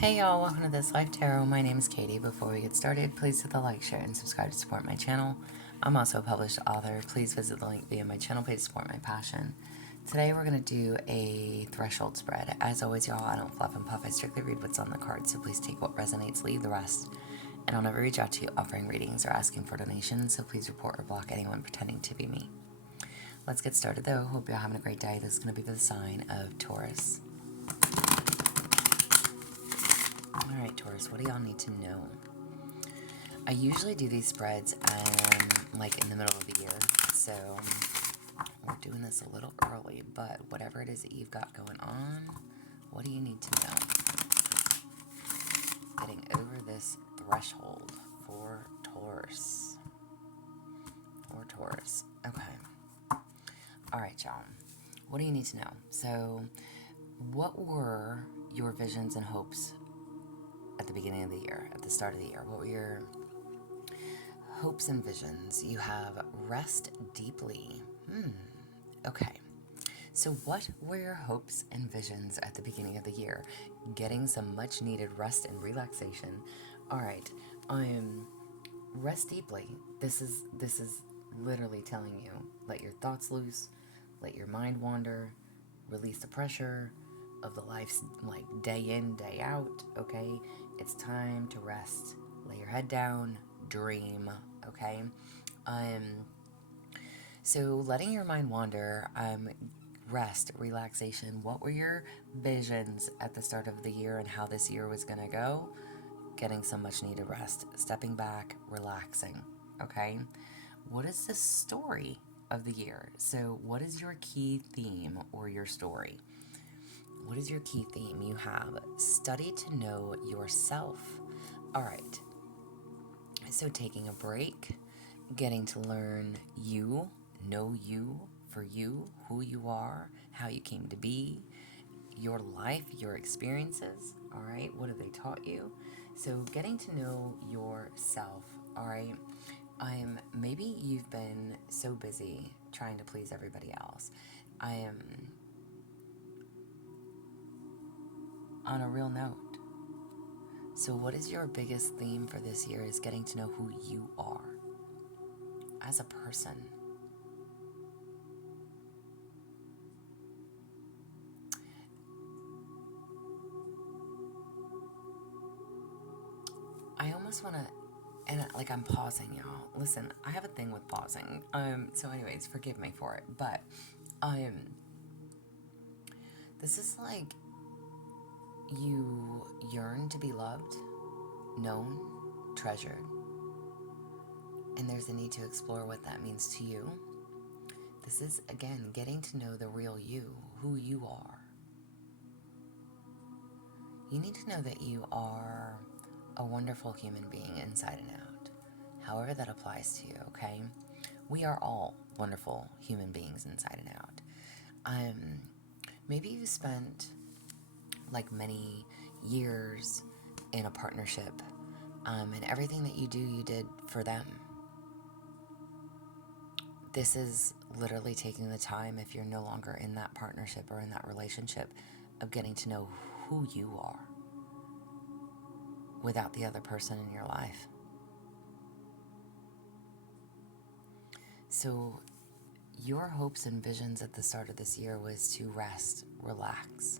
Hey y'all, welcome to This Life Tarot. My name is Katie. Before we get started, please hit the like, share, and subscribe to support my channel. I'm also a published author. Please visit the link via my channel page to support my passion. Today we're going to do a threshold spread. As always, y'all, I don't fluff and puff. I strictly read what's on the card, so please take what resonates, leave the rest. And I'll never reach out to you offering readings or asking for donations, so please report or block anyone pretending to be me. Let's get started though. Hope you're having a great day. This is going to be for the sign of Taurus. Alright, Taurus, what do y'all need to know? I usually do these spreads like in the middle of the year, so we're doing this a little early, but whatever it is that you've got going on, what do you need to know? Getting over this threshold for Taurus. Okay. Alright, y'all. What do you need to know? So, what were your visions and hopes at the beginning of the year, at the start of the year? What were your hopes and visions? You have rest deeply. Okay. So what were your hopes and visions at the beginning of the year? Getting some much needed rest and relaxation. All right. Rest deeply. This is literally telling you, let your thoughts loose, let your mind wander, release the pressure of the life's like day in, day out, okay? It's time to rest. Lay your head down, dream, okay? So letting your mind wander, rest, relaxation. What were your visions at the start of the year and how this year was gonna go? Getting some much needed rest, stepping back, relaxing, okay? What is the story of the year? So what is your key theme or your story? What is your key theme? You have study to know yourself. All right. So taking a break, getting to learn you, know you, for you, who you are, how you came to be, your life, your experiences. All right. What have they taught you? So getting to know yourself. All right. Maybe you've been so busy trying to please everybody else. On a real note. So what is your biggest theme for this year is getting to know who you are as a person. I almost want to, and like I'm pausing, y'all. Listen, I have a thing with pausing. So anyways, forgive me for it. But, this is like you yearn to be loved, known, treasured, and there's a need to explore what that means to you. This is, again, getting to know the real you, who you are. You need to know that you are a wonderful human being inside and out, however that applies to you, okay? We are all wonderful human beings inside and out. Maybe you spent like many years in a partnership, and everything that you do, you did for them. This is literally taking the time, if you're no longer in that partnership or in that relationship, of getting to know who you are without the other person in your life. So your hopes and visions at the start of this year was to rest, relax,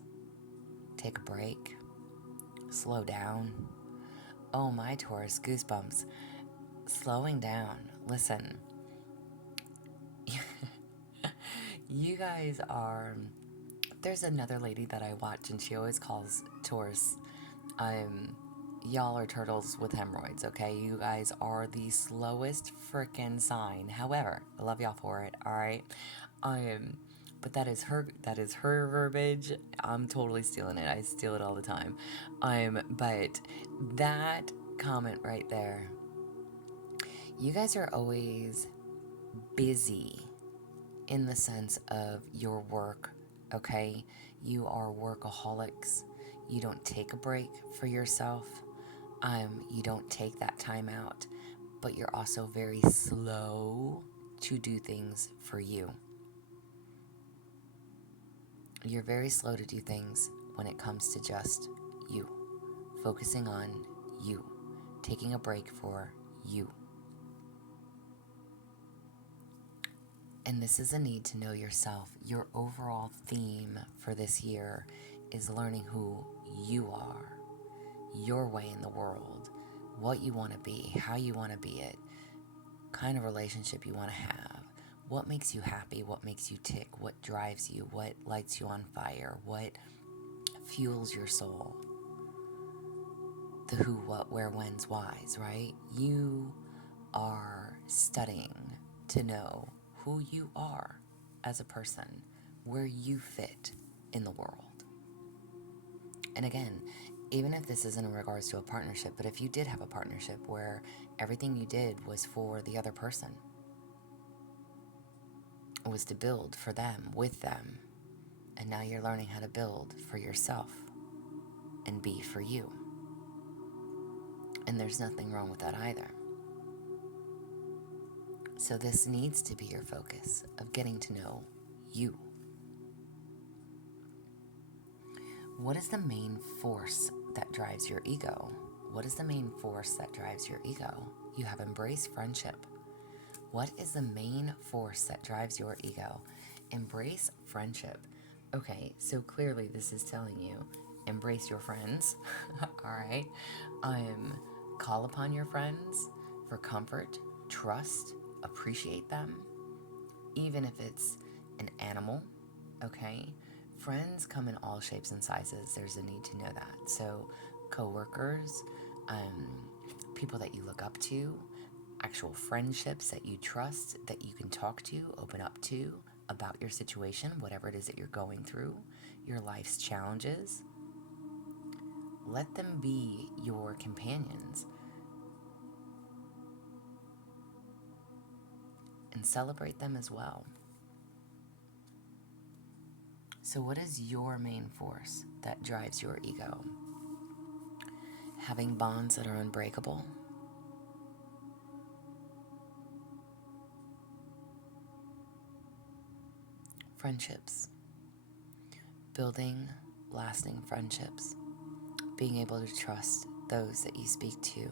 take a break, slow down. Oh my Taurus, goosebumps. Slowing down. Listen, you guys are, there's another lady that I watch and she always calls Taurus, y'all are turtles with hemorrhoids, okay? You guys are the slowest frickin' sign. However, I love y'all for it, alright? But that is her verbiage. I'm totally stealing it. I steal it all the time. But that comment right there, you guys are always busy in the sense of your work, okay? You are workaholics. You don't take a break for yourself. You don't take that time out, but you're also very slow to do things for you. You're very slow to do things when it comes to just you, focusing on you, taking a break for you. And this is a need to know yourself. Your overall theme for this year is learning who you are, your way in the world, what you want to be, how you want to be it, kind of relationship you want to have, what makes you happy, what makes you tick, what drives you, what lights you on fire, what fuels your soul. The who, what, where, when's, whys, right? You are studying to know who you are as a person, where you fit in the world. And again, even if this isn't in regards to a partnership, but if you did have a partnership where everything you did was for the other person, it was to build for them, with them, and now you're learning how to build for yourself and be for you. And there's nothing wrong with that either. So this needs to be your focus of getting to know you. What is the main force that drives your ego? What is the main force that drives your ego? You have embraced friendship. What is the main force that drives your ego? Embrace friendship. Okay, so clearly this is telling you, embrace your friends. All right. Call upon your friends for comfort, trust, appreciate them, even if it's an animal, okay? Friends come in all shapes and sizes. There's a need to know that. So coworkers, people that you look up to, actual friendships that you trust, that you can talk to, open up to about your situation, whatever it is that you're going through, your life's challenges. Let them be your companions. And celebrate them as well. So what is your main force that drives your ego? Having bonds that are unbreakable? Friendships. Building lasting friendships. Being able to trust those that you speak to.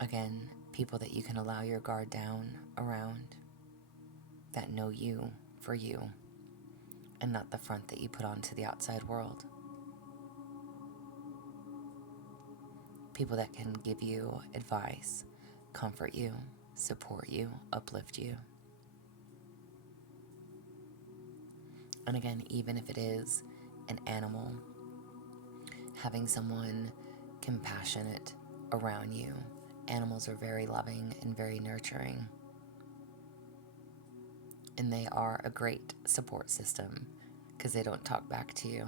Again, people that you can allow your guard down around, that know you for you, and not the front that you put on to the outside world. People that can give you advice, comfort you, support you, uplift you. And again, even if it is an animal, having someone compassionate around you. Animals are very loving and very nurturing. And they are a great support system because they don't talk back to you.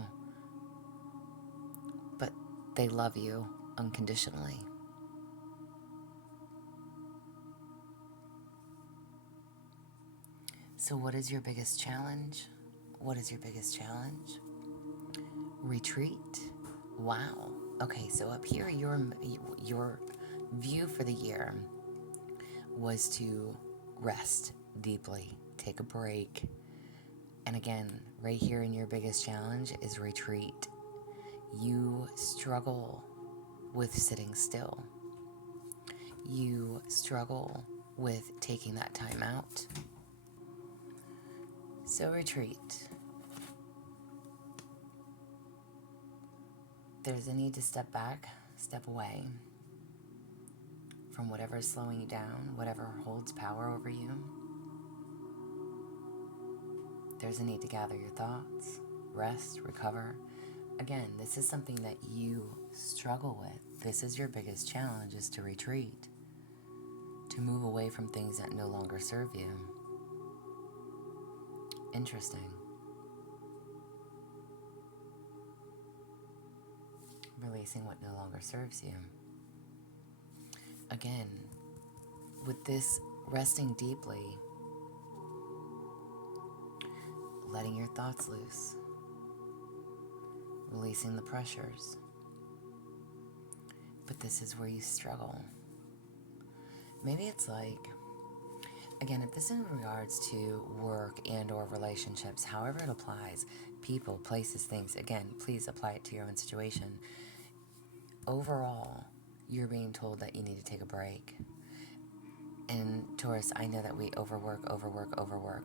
But they love you unconditionally. So what is your biggest challenge? What is your biggest challenge? Retreat. Wow. Okay, so up here, your view for the year was to rest deeply, take a break. And again, right here in your biggest challenge is retreat. You struggle with sitting still. You struggle with taking that time out. So retreat. There's a need to step back, step away from whatever is slowing you down, whatever holds power over you. There's a need to gather your thoughts, rest, recover. Again, this is something that you struggle with. This is your biggest challenge, is to retreat, to move away from things that no longer serve you. Interesting. Releasing what no longer serves you. Again, with this resting deeply, letting your thoughts loose, releasing the pressures. But this is where you struggle. Maybe it's like Again, if this is in regards to work and or relationships, however it applies, people, places, things, again, please apply it to your own situation. Overall, you're being told that you need to take a break. And Taurus, I know that we overwork,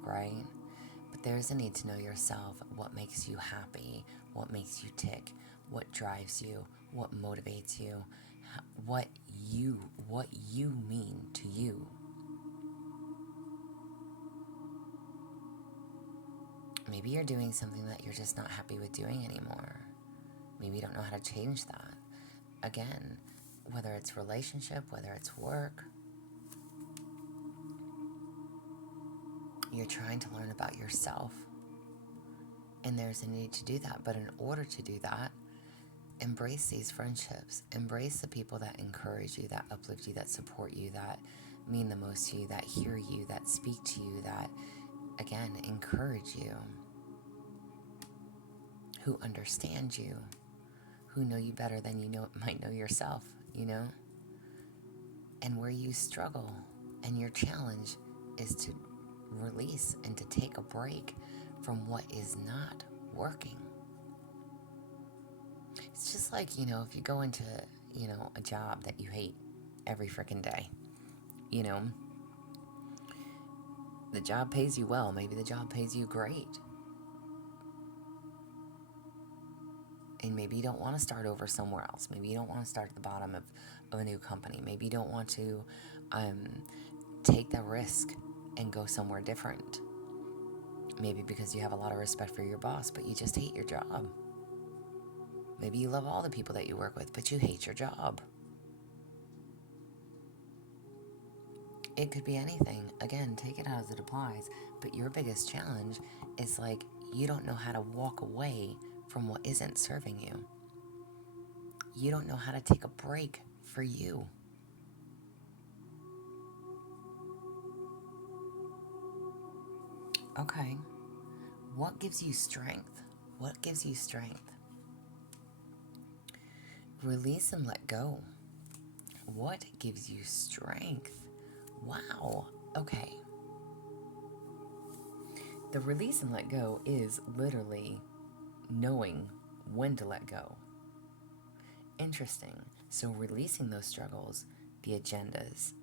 right? But there's a need to know yourself, what makes you happy, what makes you tick, what drives you, what motivates you, what you mean to you. Maybe you're doing something that you're just not happy with doing anymore. Maybe you don't know how to change that. Again, whether it's relationship, whether it's work, you're trying to learn about yourself. And there's a need to do that. But in order to do that, embrace these friendships. Embrace the people that encourage you, that uplift you, that support you, that mean the most to you, that hear you, that speak to you, that, again, encourage you, who understand you, who know you better than you might know yourself, And where you struggle and your challenge is to release and to take a break from what is not working. It's just like, if you go into, a job that you hate every freaking day, the job pays you well. Maybe the job pays you great. And maybe you don't want to start over somewhere else. Maybe you don't want to start at the bottom of a new company. Maybe you don't want to take the risk and go somewhere different. Maybe because you have a lot of respect for your boss, but you just hate your job. Maybe you love all the people that you work with, but you hate your job. It could be anything. Again, take it as it applies. But your biggest challenge is you don't know how to walk away from what isn't serving you. You don't know how to take a break for you. Okay. What gives you strength? What gives you strength? Release and let go. What gives you strength? Wow. Okay. The release and let go is literally knowing when to let go. Interesting. So releasing those struggles, the agendas,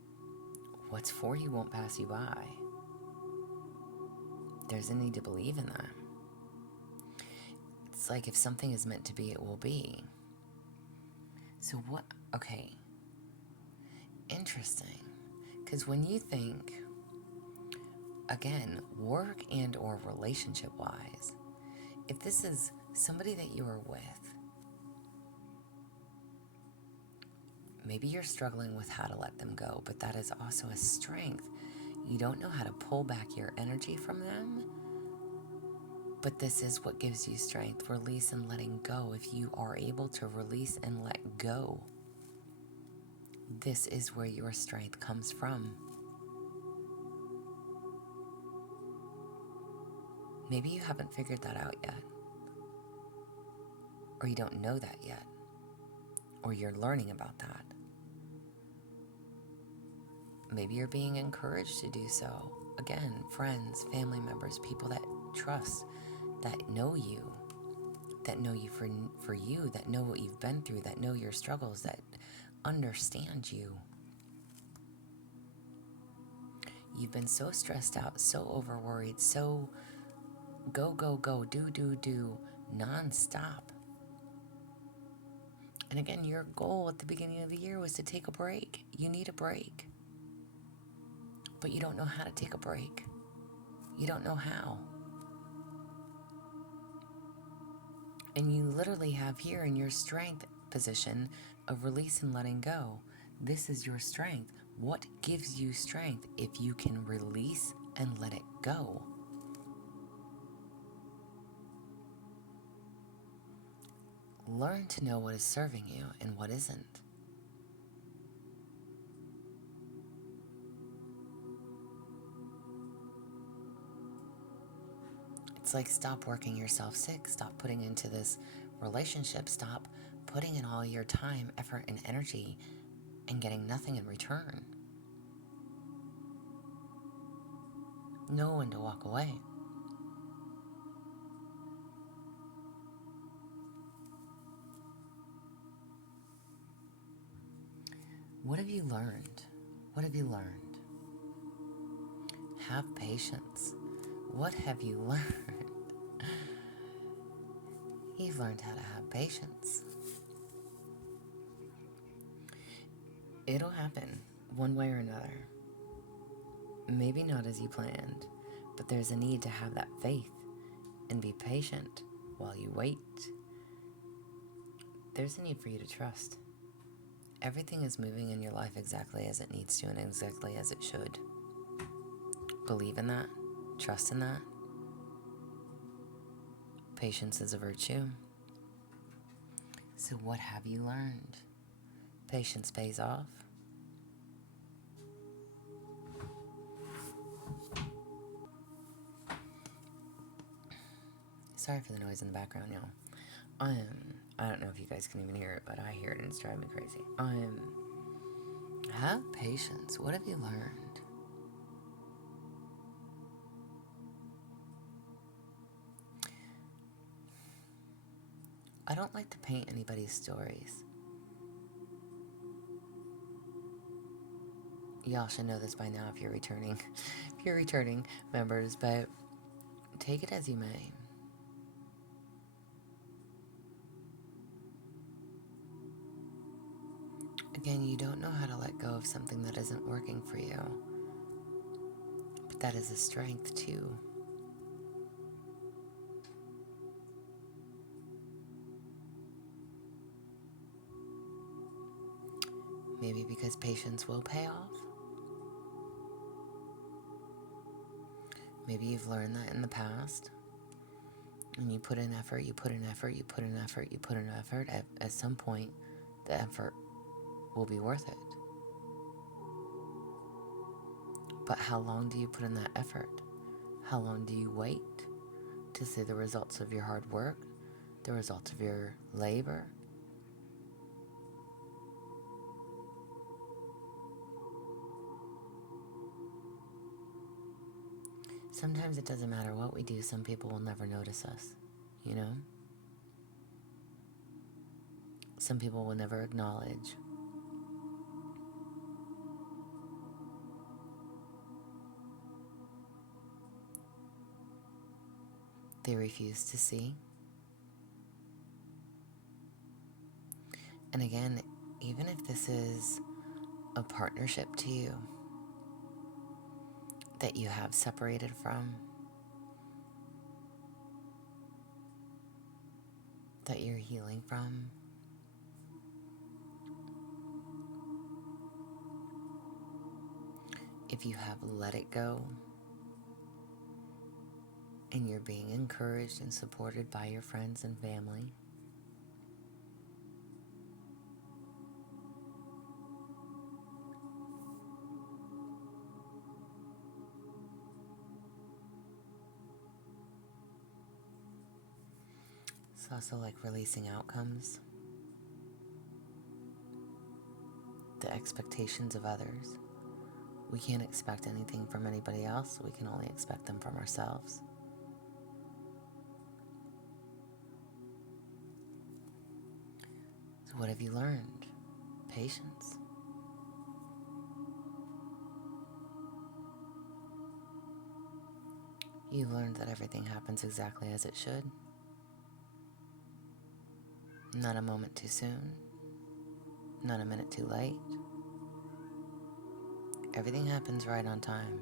what's for you won't pass you by. There's a need to believe in that. It's like if something is meant to be, it will be. So what? Okay. Interesting. Because when you think, again, work and or relationship wise, if this is somebody that you are with, maybe you're struggling with how to let them go, but that is also a strength. You don't know how to pull back your energy from them, but this is what gives you strength, release and letting go. If you are able to release and let go, this is where your strength comes from. Maybe you haven't figured that out yet, or you don't know that yet, or you're learning about that. Maybe you're being encouraged to do so. Again, friends, family members, people that trust, that know you for you, that know what you've been through, that know your struggles, that understand you. You've been so stressed out, so overworried, so go, do, nonstop. And again, your goal at the beginning of the year was to take a break. You need a break. But you don't know how to take a break. You don't know how. And you literally have here in your strength position of release and letting go. This is your strength. What gives you strength if you can release and let it go? Learn to know what is serving you and what isn't. It's like stop working yourself sick. Stop putting into this relationship. Stop putting in all your time, effort, and energy and getting nothing in return. Know when to walk away. What have you learned? What have you learned? Have patience. What have you learned? You've learned how to have patience. It'll happen one way or another. Maybe not as you planned, but there's a need to have that faith and be patient while you wait. There's a need for you to trust. Everything is moving in your life exactly as it needs to and exactly as it should. Believe in that. Trust in that. Patience is a virtue. So what have you learned? Patience pays off. Sorry for the noise in the background, y'all. I don't know if you guys can even hear it, but I hear it and it's driving me crazy. Have patience. What have you learned? I don't like to paint anybody's stories. Y'all should know this by now if you're returning members, but take it as you may. Again, you don't know how to let go of something that isn't working for you, but that is a strength too. Maybe because patience will pay off. Maybe you've learned that in the past, and you put in effort, you put in effort, you put in effort, you put in effort. At some point, the effort will be worth it. But how long do you put in that effort? How long do you wait to see the results of your hard work, the results of your labor? Sometimes it doesn't matter what we do. Some people will never notice us, you know? Some people will never acknowledge. They refuse to see. And again, even if this is a partnership to you that you have separated from, that you're healing from, if you have let it go and you're being encouraged and supported by your friends and family, it's also like releasing outcomes, the expectations of others. We can't expect anything from anybody else. We can only expect them from ourselves. So what have you learned? Patience. You've learned that everything happens exactly as it should. Not a moment too soon. Not a minute too late. Everything happens right on time.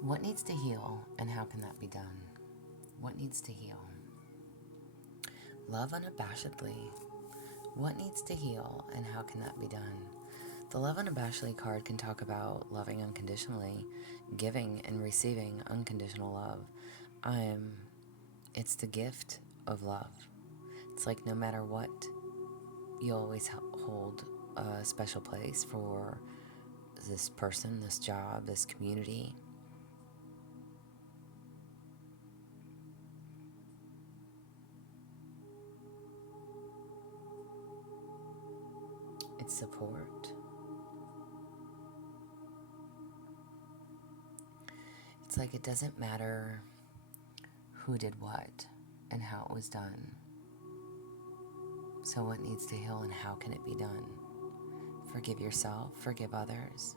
What needs to heal, and how can that be done? What needs to heal? Love unabashedly. What needs to heal, and how can that be done? The Love Unabashedly card can talk about loving unconditionally, giving and receiving unconditional love. It's the gift of love. It's like no matter what, you always hold a special place for this person, this job, this community. It's support. it's like it doesn't matter who did what and how it was done. So what needs to heal and how can it be done? Forgive yourself, forgive others.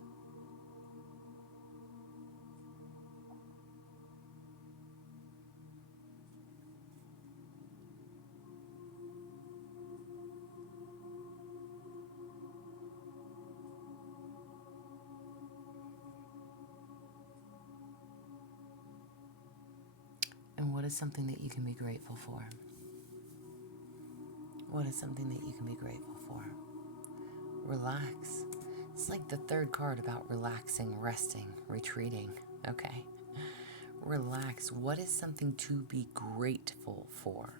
And what is something that you can be grateful for? What is something that you can be grateful for? Relax. It's like the third card about relaxing, resting, retreating. Okay. Relax. What is something to be grateful for?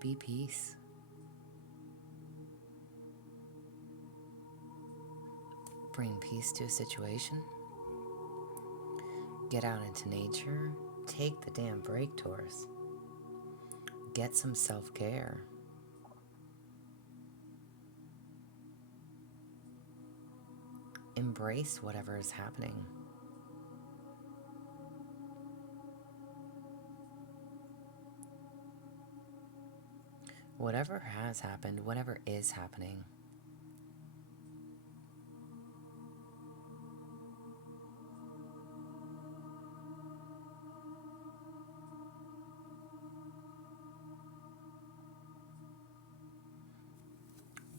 Be peace. Bring peace to a situation. Get out into nature. Take the damn break, Taurus. Get some self-care. Embrace whatever is happening. Whatever has happened, whatever is happening.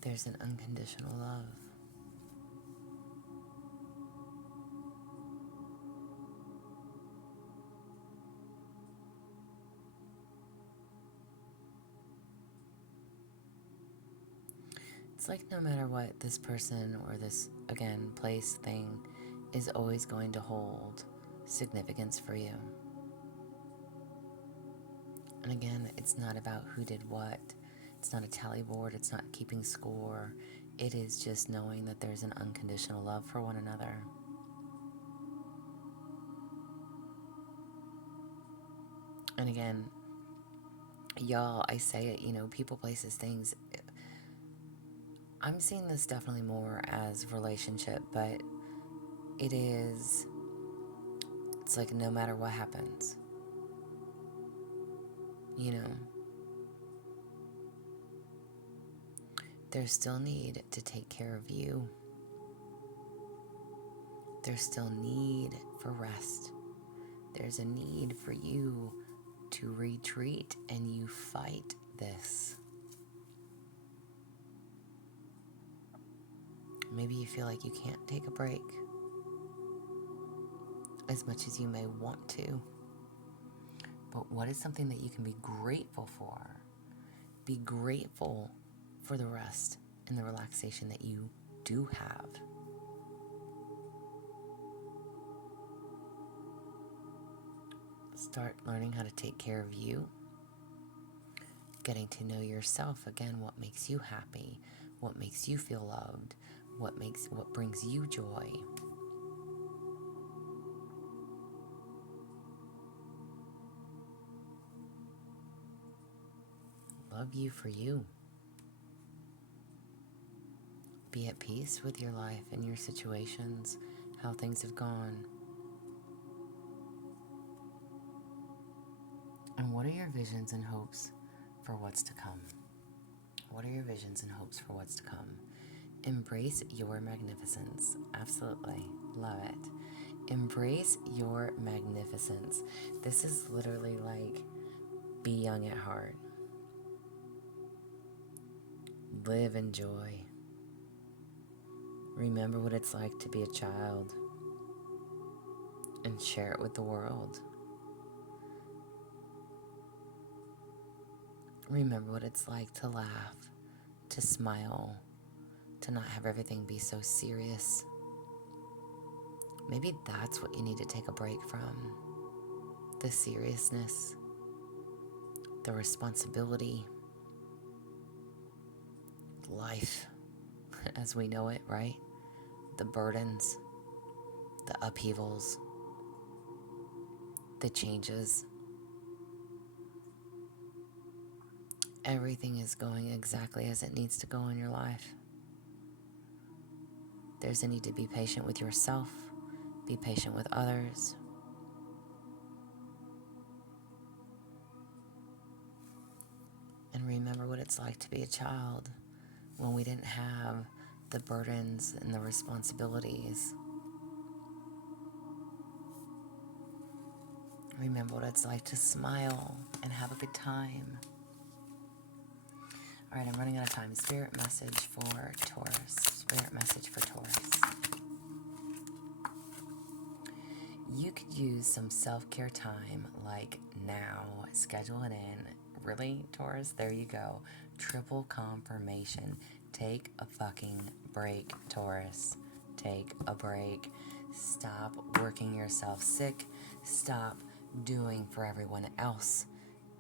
There's an unconditional love. It's like no matter what, this person or this, again, place, thing is always going to hold significance for you. And again, it's not about who did what. It's not a tally board. It's not keeping score. It is just knowing that there's an unconditional love for one another. And again, y'all, I say it, people, places, things. I'm seeing this definitely more as relationship, but it's like no matter what happens, there's still need to take care of you. There's still need for rest. There's a need for you to retreat and you fight this. Maybe you feel like you can't take a break as much as you may want to. But what is something that you can be grateful for? Be grateful for the rest and the relaxation that you do have. Start learning how to take care of you. Getting to know yourself again, what makes you happy, what makes you feel loved, what brings you joy. Love you for you. Be at peace with your life and your situations, how things have gone. And what are your visions and hopes for what's to come? What are your visions and hopes for what's to come? Embrace your magnificence. Absolutely. Love it. Embrace your magnificence. This is literally like, be young at heart. Live in joy. Remember what it's like to be a child and share it with the world. Remember what it's like to laugh, to smile, to not have everything be so serious. Maybe that's what you need to take a break from. The seriousness, the responsibility, life as we know it, right? The burdens, the upheavals, the changes. Everything is going exactly as it needs to go in your life. There's a need to be patient with yourself, be patient with others. And remember what it's like to be a child when we didn't have the burdens and the responsibilities. Remember what it's like to smile and have a good time. All right, I'm running out of time. Spirit message for Taurus. Spirit message for Taurus. You could use some self-care time like now. Schedule it in. Really, Taurus? There you go. Triple confirmation. Take a fucking break, Taurus. Take a break. Stop working yourself sick. Stop doing for everyone else.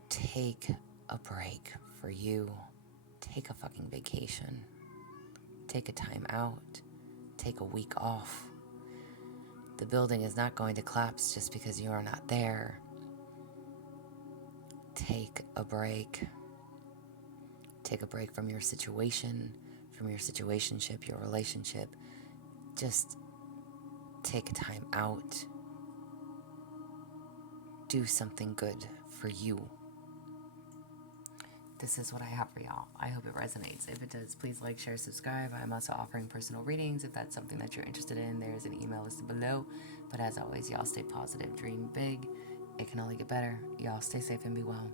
Take a break for you. Take a fucking vacation. Take a time out. Take a week off. The building is not going to collapse just because you are not there. Take a break. Take a break from your situation, from your situationship, your relationship. Just take a time out. Do something good for you. This is what I have for y'all. I hope it resonates. If it does, please like, share, subscribe. I'm also offering personal readings. If that's something that you're interested in, there's an email listed below. But as always, y'all stay positive, dream big. It can only get better. Y'all stay safe and be well.